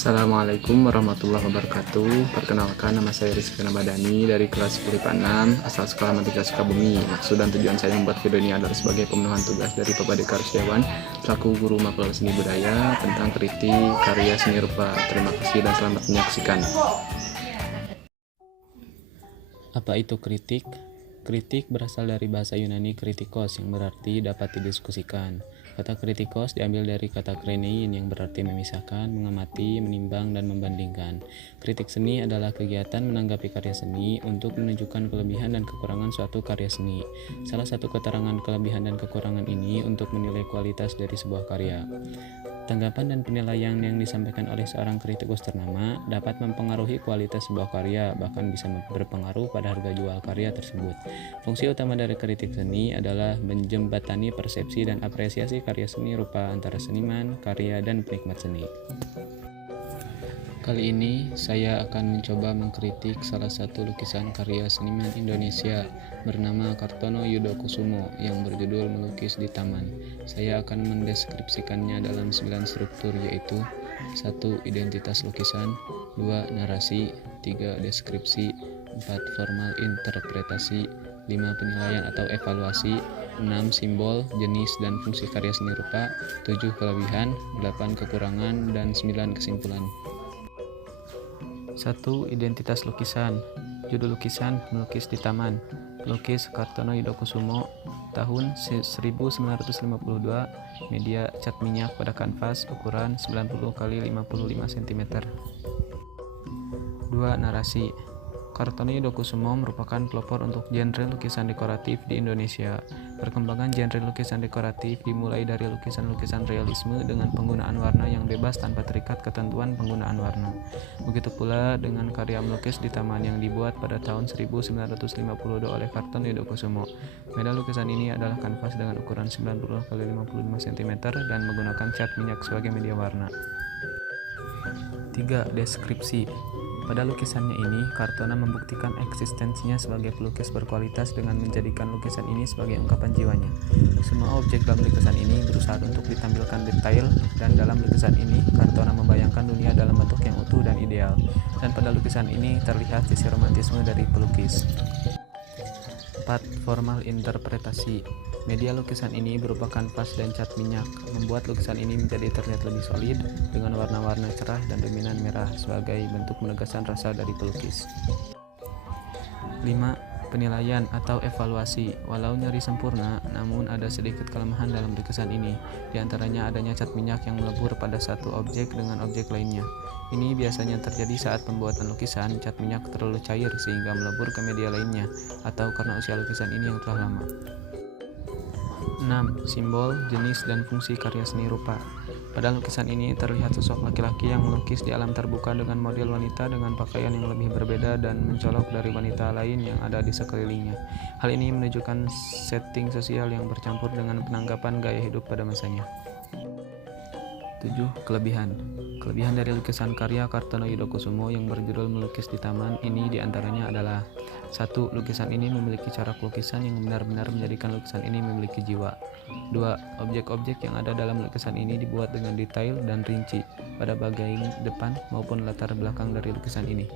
Assalamualaikum warahmatullahi wabarakatuh. Perkenalkan, nama saya Rizky Nabadani dari kelas 10 IPA 6 asal Sekolah Matika Sukabumi. Maksud dan tujuan saya membuat video ini adalah sebagai pemenuhan tugas dari Bapak Deka Rusyawan selaku guru mapel seni budaya tentang kritik karya seni rupa. Terima kasih dan selamat menyaksikan. Apa itu kritik? Kritik berasal dari bahasa Yunani kritikos yang berarti dapat didiskusikan. Kata kritikos diambil dari kata krenein yang berarti memisahkan, mengamati, menimbang, dan membandingkan. Kritik seni adalah kegiatan menanggapi karya seni untuk menunjukkan kelebihan dan kekurangan suatu karya seni. Salah satu keterangan kelebihan dan kekurangan ini untuk menilai kualitas dari sebuah karya. Tanggapan dan penilaian yang disampaikan oleh seorang kritikus ternama dapat mempengaruhi kualitas sebuah karya, bahkan bisa berpengaruh pada harga jual karya tersebut. Fungsi utama dari kritik seni adalah menjembatani persepsi dan apresiasi karya seni rupa antara seniman, karya, dan penikmat seni. Kali ini saya akan mencoba mengkritik salah satu lukisan karya seniman Indonesia bernama Kartono Yudokusumo yang berjudul Melukis di Taman. Saya akan mendeskripsikannya dalam 9 struktur, yaitu 1. Identitas lukisan, 2. Narasi, 3. Deskripsi, 4. Formal interpretasi, 5. Penilaian atau evaluasi, 6. Simbol, jenis, dan fungsi karya seni rupa, 7. Kelebihan, 8. Kekurangan, dan 9. Kesimpulan. 1. Identitas lukisan. Judul lukisan Melukis di Taman. Pelukis Kartono Yudokusumo. Tahun 1952. Media cat minyak pada kanvas ukuran 90 x 55 cm. 2. Narasi. Kartono Yudokusumo merupakan pelopor untuk genre lukisan dekoratif di Indonesia. Perkembangan genre lukisan dekoratif dimulai dari lukisan-lukisan realisme dengan penggunaan warna yang bebas tanpa terikat ketentuan penggunaan warna. Begitu pula dengan karya Melukis di Taman yang dibuat pada tahun 1952 oleh Kartono Yudokusumo. Media lukisan ini adalah kanvas dengan ukuran 90 x 55 cm dan menggunakan cat minyak sebagai media warna. 3. Deskripsi. Pada lukisannya ini, Kartono membuktikan eksistensinya sebagai pelukis berkualitas dengan menjadikan lukisan ini sebagai ungkapan jiwanya. Semua objek dalam lukisan ini berusaha untuk ditampilkan detail, dan dalam lukisan ini, Kartono membayangkan dunia dalam bentuk yang utuh dan ideal. Dan pada lukisan ini terlihat sisi romantisme dari pelukis. 4. Formal interpretasi. Media lukisan ini berupa kanvas dan cat minyak, membuat lukisan ini menjadi terlihat lebih solid dengan warna-warna cerah dan dominan merah sebagai bentuk menegaskan rasa dari pelukis. 5. Penilaian atau evaluasi. Walau nyaris sempurna, namun ada sedikit kelemahan dalam lukisan ini. Di antaranya adanya cat minyak yang melebur pada satu objek dengan objek lainnya. Ini biasanya terjadi saat pembuatan lukisan, cat minyak terlalu cair sehingga melebur ke media lainnya, atau karena usia lukisan ini yang telah lama. 6. Simbol, jenis, dan fungsi karya seni rupa. Pada lukisan ini terlihat sosok laki-laki yang melukis di alam terbuka dengan model wanita dengan pakaian yang lebih berbeda dan mencolok dari wanita lain yang ada di sekelilingnya. Hal ini menunjukkan setting sosial yang bercampur dengan penanggapan gaya hidup pada masanya. 7. Kelebihan. Kelebihan dari lukisan karya Kartono Yudokusumo yang berjudul Melukis di Taman ini diantaranya adalah: 1. Lukisan ini memiliki corak lukisan yang benar-benar menjadikan lukisan ini memiliki jiwa. 2. Objek-objek yang ada dalam lukisan ini dibuat dengan detail dan rinci pada bagian depan maupun latar belakang dari lukisan ini.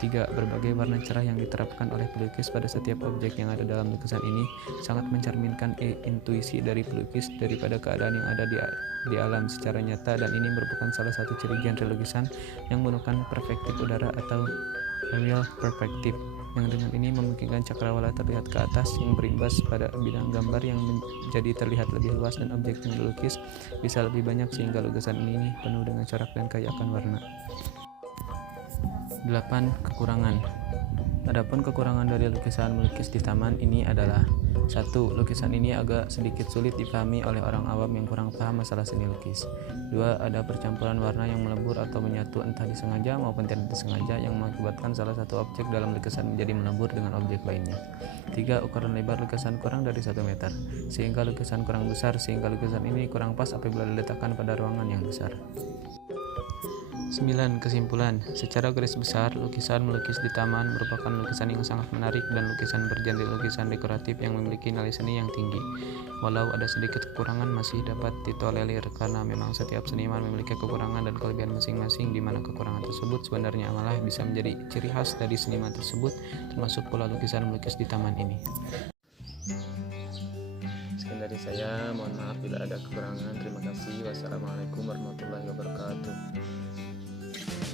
3. Berbagai warna cerah yang diterapkan oleh pelukis pada setiap objek yang ada dalam lukisan ini sangat mencerminkan intuisi dari pelukis daripada keadaan yang ada di alam secara nyata, dan ini merupakan salah satu ciri genre lukisan yang menggunakan perspektif udara atau aerial perspective, yang dengan ini memungkinkan cakrawala terlihat ke atas yang berimbas pada bidang gambar yang menjadi terlihat lebih luas, dan objek yang dilukis bisa lebih banyak sehingga lukisan ini penuh dengan corak dan kaya akan warna. 8. Kekurangan. Adapun kekurangan dari lukisan Melukis di Taman ini adalah: 1. Lukisan ini agak sedikit sulit dipahami oleh orang awam yang kurang paham masalah seni lukis. 2. Ada percampuran warna yang melebur atau menyatu entah disengaja maupun tidak disengaja yang mengakibatkan salah satu objek dalam lukisan menjadi melebur dengan objek lainnya. 3. Ukuran lebar lukisan kurang dari 1 meter, sehingga lukisan kurang besar, sehingga lukisan ini kurang pas apabila diletakkan pada ruangan yang besar. 9. Kesimpulan. Secara garis besar, lukisan melukis di taman merupakan lukisan yang sangat menarik dan lukisan bergenre lukisan dekoratif yang memiliki nilai seni yang tinggi. Walau ada sedikit kekurangan masih dapat ditolerir karena memang setiap seniman memiliki kekurangan dan kelebihan masing-masing, di mana kekurangan tersebut sebenarnya malah bisa menjadi ciri khas dari seniman tersebut, termasuk pula lukisan melukis di taman ini. Sekian dari saya, mohon maaf bila ada kekurangan. Terima kasih. Wassalamualaikum warahmatullahi wabarakatuh.